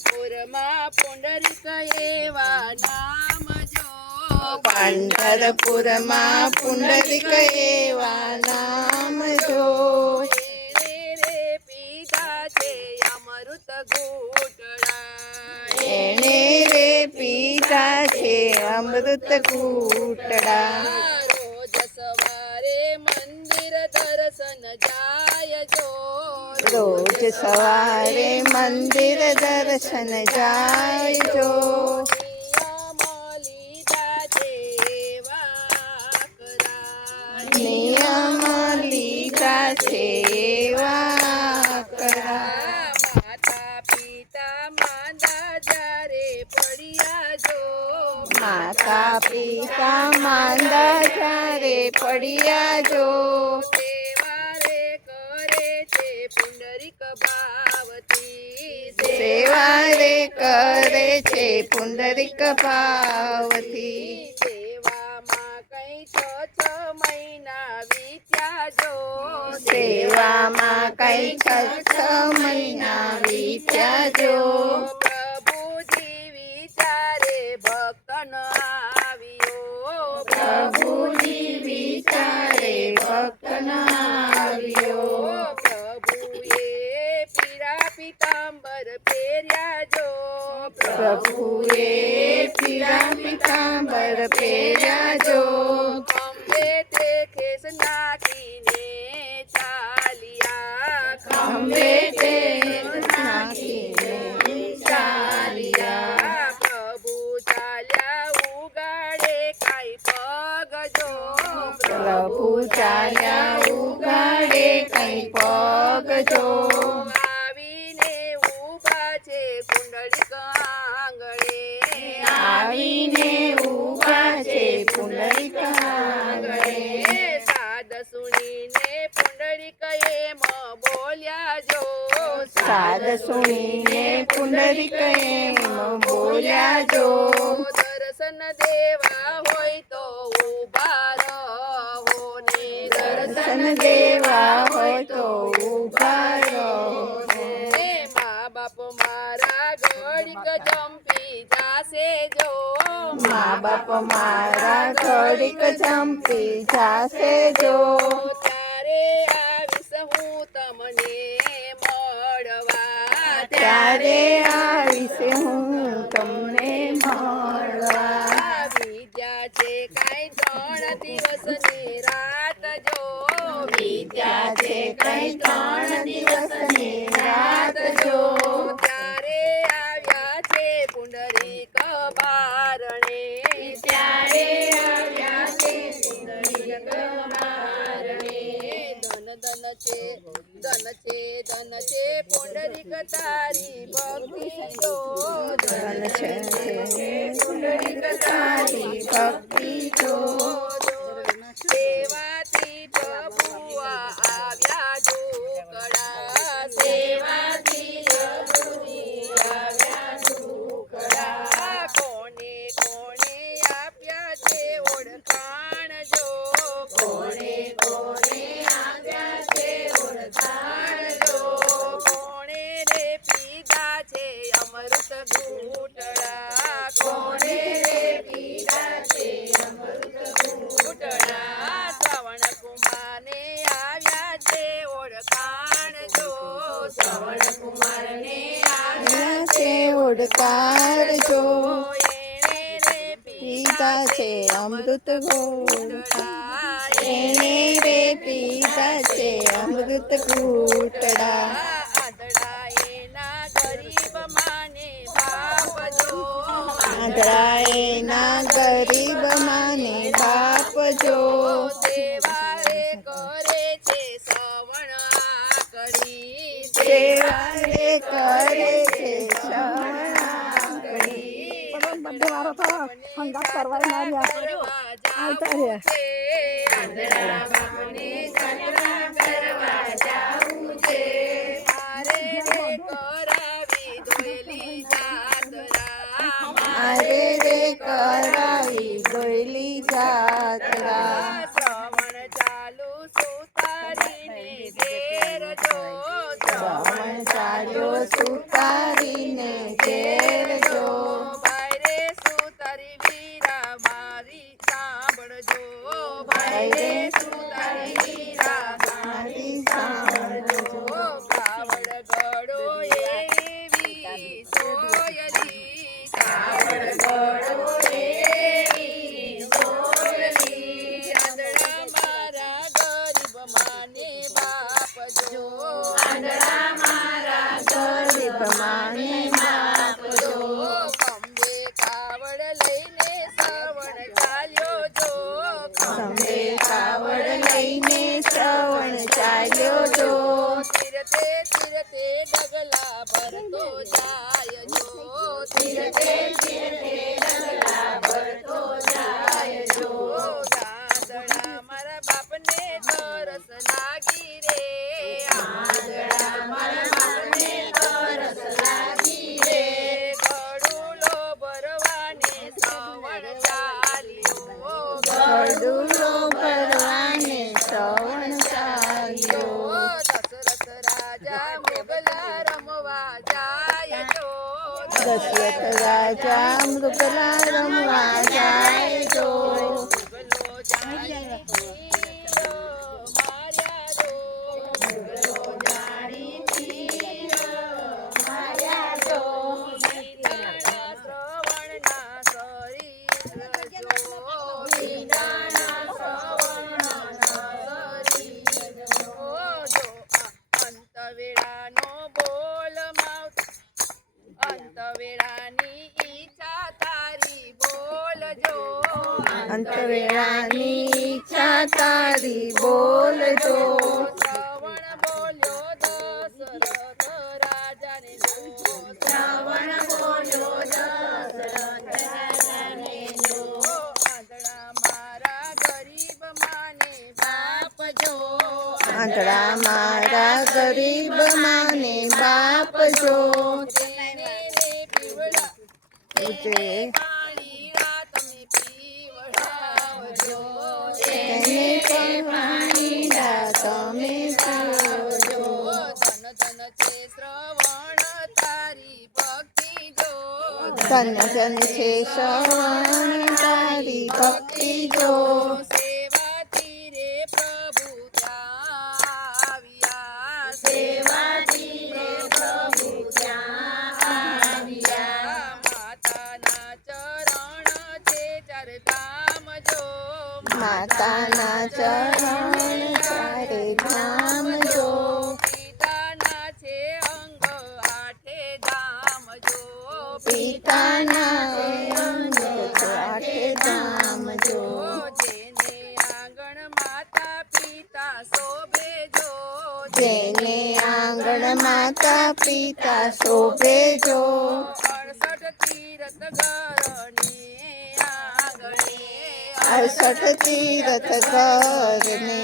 પંઢરપુરમાં પુંડરીક એવા નામ જો પંઢરપુરમાં પુંડરીક એવા નામ જો રે પીધા છે અમૃત ઘૂંટડા એણે રે પીધા છે અમૃત ઘૂંટડા રોજ સવારે મંદિર દર્શન જાય જો રોજ સવારે મંદિર દર્શન જાય જો નિયમ લીધા છે એવા કરા માતા પિતા માંદા જ્યારે પડ્યા જો માતા પિતા માંદા જ્યારે પડ્યા જો સેવારે કરે છે પુંડરીક ભાવથી સેવા રે કરે છે પુંડરીક ભાવથી સેવામાં કઈ છ મહિના વીત્યા જો સેવામાં કઈ છ મહિના વીત્યા જો પ્રભુજી વિચારે ભક્તન આવ્યો પ્રભુજી વિચારે ભક્તન આવ્યો પ્રભુએ પીરા પીતાંબર પહેર્યા જો પ્રભુએ પીળા પીતાંબર પહેર્યા જો ખંભે તે ખેસ નાખીને ચાલ્યા ખંભે તે નાખીને ચાલ્યા પ્રભુ ચાલ્યા ઉગાડે કાઈ પગ જો પ્રભુ ચાલ્યા ઉગાડે કઈ પગ જો આવીને ઊભા છે પુંડરીક આંગણે આવીને ઊભા છે પુંડરીક આંગણે સાદ સુણીને પુંડરીક એમ બોલ્યા જો સાદ સુણીને પુંડરીક એમ બોલ્યા જો દર્શન દેવા હોય તો ઊભા રહો ને દર્શન દેવા હોય તો ઊભા રહો મા બાપ મારા ઘડીક જંપી જાશે જો મા બાપ મારા ઘડીક જંપી જાશે જો ત્યારે આવીશ હું તમને મળવા ત્યારે આવીશ હું તમને મળવા વિદ્યા છે કાંઈ 3 દિવસની રાત જો વિદ્યા છે કઈ 3 દિવસની રાત જો ત્યારે આવ્યા છે પુંડરીક બારણે ત્યારે આવ્યા છે પુંડરીક બારણે ધન છે પુંડરીક તારી ભક્તિ જો ધન છે પુંડરીક તારી ભક્તિ જો સેવાથી પ્રભુ આવ્યા ઢોકળા સેવાથી પ્રભુજી આવ્યા ઢોકળા કોને કોને આપ્યા છે ઓળખાણ જો કોણે કોણે આપ્યા છે ઓળખાણ જો કોણે રે પીધા છે અમૃત ઘૂંટડા કોણે રે પીધા છે અમૃત ઘૂંટડા શ્રવણ કુમારને આવ્યા છે ઓળખાણ જો શ્રવણ કુમારને આવ્યા છે ઓળખાણ જો એણે રે પીધા છે અમૃત ઘૂંટડા એણે રે પીધા છે અમૃત ઘૂંટડા આંધળા એના ગરીબ માને બાપ જો આંધળા એના ગરીબ માને બાપ જો સેવા રે કરે છે શ્રવણ કરી સેવા રે કરે છે શ્રવણાકરી આંધળા બાપને જાત્રા કરવા જાવું છે મારે રે કરાવી દોયલી જાત્રા મારે રે કરાવી દોયલી જાત્રા શ્રવણ ચાલુ સુતારીને ઘેર જો શ્રવણ ચાલ્યો સુતારીને ઘેર ડગલા ભરતો જાય જો તીરથે તીરથે ડગલા ભરતો જાય જો દાદડા મારા બાપને તરસ લાગી રે આંધળા મારા બાપને તરસ લાગી રે ગડુલો ભરવાને શ્રવણ ચાલ્યો ગડુલો ભરવાને શ્રવણ ચાલ્યો દશરથ રાજા મોગલા રમવા જાય જો દશરથ રાજા મૃગલા રમવા જાય જો મુગલો જાય તીર માર્યા જો મુગલો જાણી તીર માર્યા જો સીતાના શ્રવણના શરીર જો સીતાના શ્રવણના શરીર જો અંતવેળાનો બોલ માવત અંતવેળાની ઈચ્છા તારી બોલજો અંતવેળાની ઈચ્છા તારી બોલજો શ્રવણ બોલ્યો દશરથ રાજાને જો શ્રવણ બોલ્યો દશરથ રાજાને જો આંધળા મારા ગરીબ માને બાપ જો આંધળા મારા ગરીબ માને બાપ જો તેને રે પીવડા પૂજે પાણી તમે પીવડાવજો તેને પણ પાણીડા તમે પીવજો ધન ધન છે શ્રવણ તારી ભક્તિ જો ધન જન છે શ્રવણ તારી ભક્તિ જો સેવાથી રે પ્રભુ ત્યાં આવ્યા સેવાથી રે પ્રભુ ત્યાં આવ્યા માતાના ચરણ છે ચાર ધામ જો માતાના ચરણ ચારે ધામ જો પિતાના છે અંગ આઠે ધામ જો પિતાના અંગ આઠે ધામ જો જેને આંગણ માતા પિતા શોભે જો જેને આંગણ માતા પિતા શોભે જો 68 તીરથ ઘરને આંગણે 68 તીરથ ઘરને